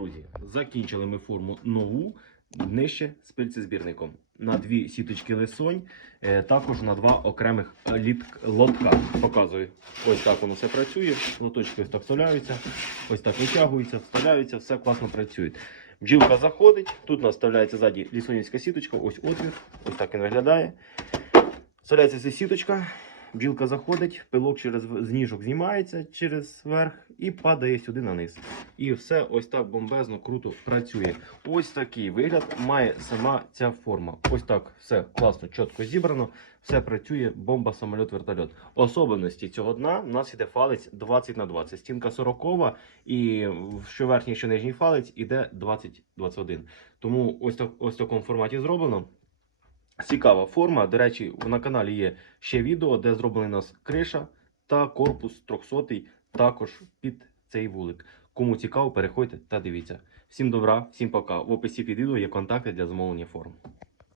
друзі, закінчили ми форму нову нижче з. На дві сіточки лисонь, е, також на два окремих лотка. Показую. Ось так воно все працює. Лоточки ось так вставляються, ось так витягуються, вставляються, все класно працює. Бджілка заходить, тут у нас вставляється ззаді лісонівська сіточка, ось отвір, ось так він виглядає. Вставляється ця сіточка, бджілка заходить, пилок через в- з ніжок знімається через верх і падає сюди на низ. І все ось так бомбезно, круто працює. Ось такий вигляд має сама ця форма. Ось так все класно, чітко зібрано, все працює, бомба, самоліт, вертольот. Особливості цього дна у нас іде фалець 20 на 20. Стінка 40 і що верхній, що нижній фалець іде 20-21. Тому ось так ось в такому форматі зроблено. Цікава форма. До речі, на каналі є ще відео, де зроблена нас криша та корпус 300 також під цей вулик. Кому цікаво, переходьте та дивіться. Всім добра, всім пока. В описі під відео є контакти для замовлення форм.